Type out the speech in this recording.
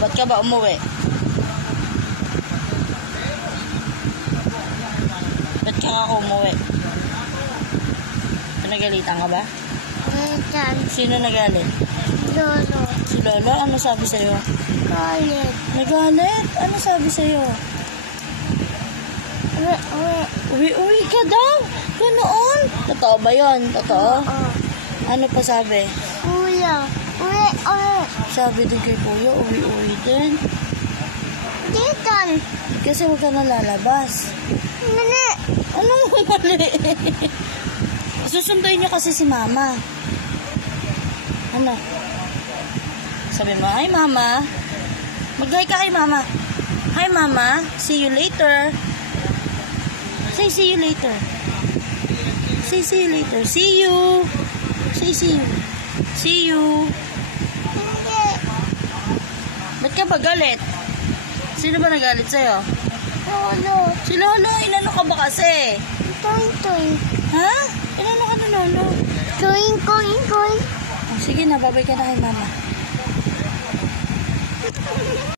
ba't ka ba umuwi? Ba't ka nga umuwi? Nagalitan ka ba? Sino nagalit? Lolo. Si Lolo? Ano sabi sa'yo? Galit. Nagalit? Ano sabi sa'yo? Uwi ka daw? Ganoon? Totoo ba yun? Totoo? Oo. Ano pa sabi? Kuya. Uwi. Sabi din kay Kuya, uwi din. Titan. Kasi huwag ka na lalabas. Mali. Anong mali? Susunduin niyo kasi si Mama. Ano? Sabi mo, hi Mama. Mag-hi ka kay Mama. Hi Mama, see you later. Say see you later. Say see you later. See you. Say see you. See you. Hindi. Ba't ka ba galit? Sino ba nagalit sa'yo? Lolo. Si Lolo, inano ka ba kasi? Toy. Ha? Inano ka na Lolo? Toy. Oh, sige na, babay ka na kay Mama.